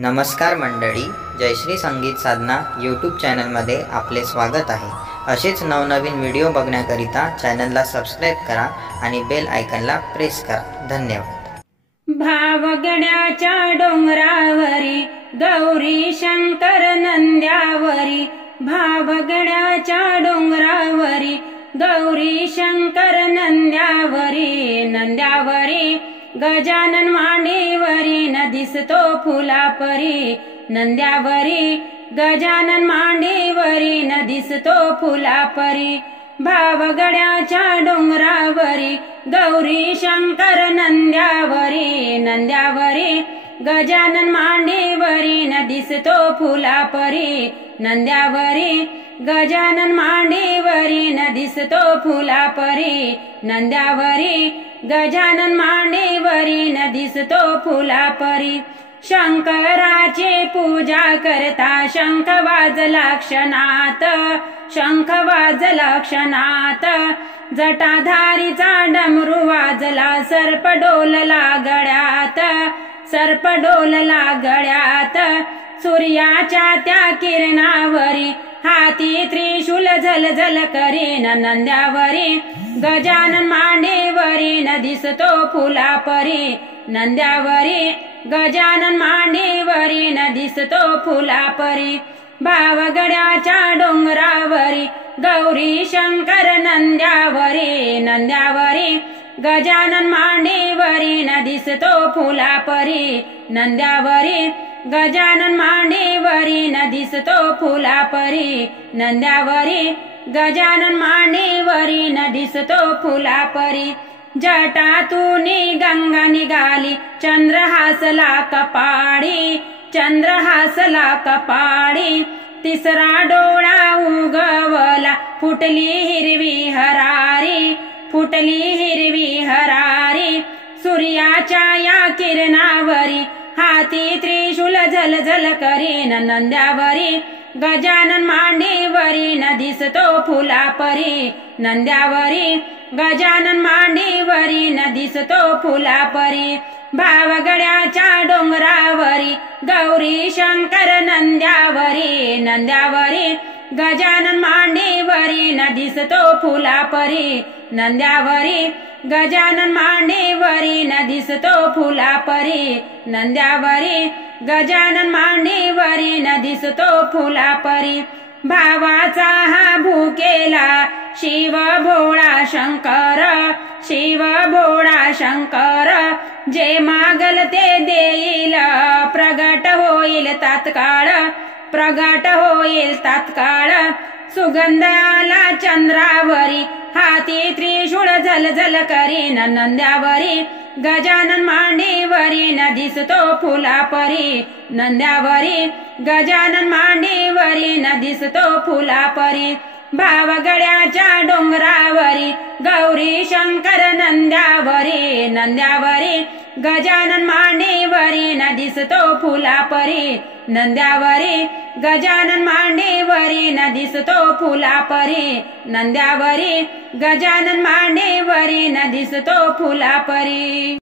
नमस्कार मंडळी, जयश्री संगीत साधना यूट्यूब चॅनलमध्ये आपले स्वागत आहे। असेच नवनवीन व्हिडिओ बघण्याकरिता चॅनलला सबस्क्राइब करा आणि बेल आयकॉनला प्रेस करा। धन्यवाद। भावगड्याच्या डोंगरावरी गौरी शंकर नंद्यावरी, भावगड्याच्या डोंगरावरी गौरी शंकर नंद्यावरी, नंद्यावरी गजानन मांडीवरी न दिसतो फुलापरी, नंद्यावरी गजानन मांडीवरी न दिसतो फुलापरी, भावगड्याच्या डोंगरावरी गौरी शंकर नंद्यावरी, नंद्यावरी गजानन मांडीवरी न दिसतो फुलापरी, नंद्यावरी गजानन मांडीवरी न दिसतो फुलापरी, नंद्यावरी गजानन मांडीवरी न दिसतो फुलापरी, शंकराची पूजा करता शंख वाजला क्षणात, शंख वाजला क्षणात, जटाधारीचा डमरू वाजला, सर्प डोलला गळ्यात, सर्प डोलला गळ्यात, सूर्याच्या त्या किरणावरी हाती त्रिशूल झलझल करीन, नंद्यावरी गजानन मांडीवरी न दिसतो फुलापरी, नंद्यावरी गजानन मांडीवरी न दिसतो फुलापरी, भावगड्याच्या डोंगरावरी गौरी शंकर नंद्यावरी, नंद्यावरी गजानन मांडीवरी न दिसतो फुलापरी, नंद्यावरी गजानन मांडीवरी न दिसतो फुलापरी, नंद्यावरी गजानन मांडीवरी न दिसतो फुलापरी, जटातून गंगा निघाली चंद्र हासला कपाळी, चंद्र हासला कपाळी, तिसरा डोळा उगवला फुटली हिरवी हरारी, फुटली हिरवी हरारी, सूर्याच्या या किरणावरी हाती त्रिशूल झलझल करीन, नंद्यावरी गजानन मांडीवरी न दिसतो फुलापरी, नंद्यावरी गजानन मांडीवरी न दिसतो फुलापरी, भावगड्याच्या डोंगरावरी गौरी शंकर नंद्यावरी, नंद्यावरी गजानन मांडीवरी न दिसतो फुलापरी, नंद्यावरी गजानन मांडीवरी न दिसतो फुलापरी, नंद्यावरी गजानन मांडीवरी न दिसतो फुलापरी, भावाचा हा भूकेला शिव भोळा शंकर, शिव भोळा शंकर, जे मागल ते देईल, प्रगट होईल तात्काळ, प्रगट होईल तात्काळ, सुगंध आला चंद्रावरी हाती त्रिशूळ झलझल करीन, नंद्यावरी गजानन मांडीवरी न दिसतो फुलापरी, नंद्यावरी गजानन मांडीवरी न दिसतो फुलापरी, भावगड्याच्या डोंगरावरी गौरी शंकर नंद्यावरी, नंद्यावरी गजानन मांडीवरी न दिसतो फुलापरी, नंद्यावरी गजानन मांडीवरी न दिसतो फुलापरी, नंद्यावरी गजानन मांडीवरी न दिसतो फुलापरी।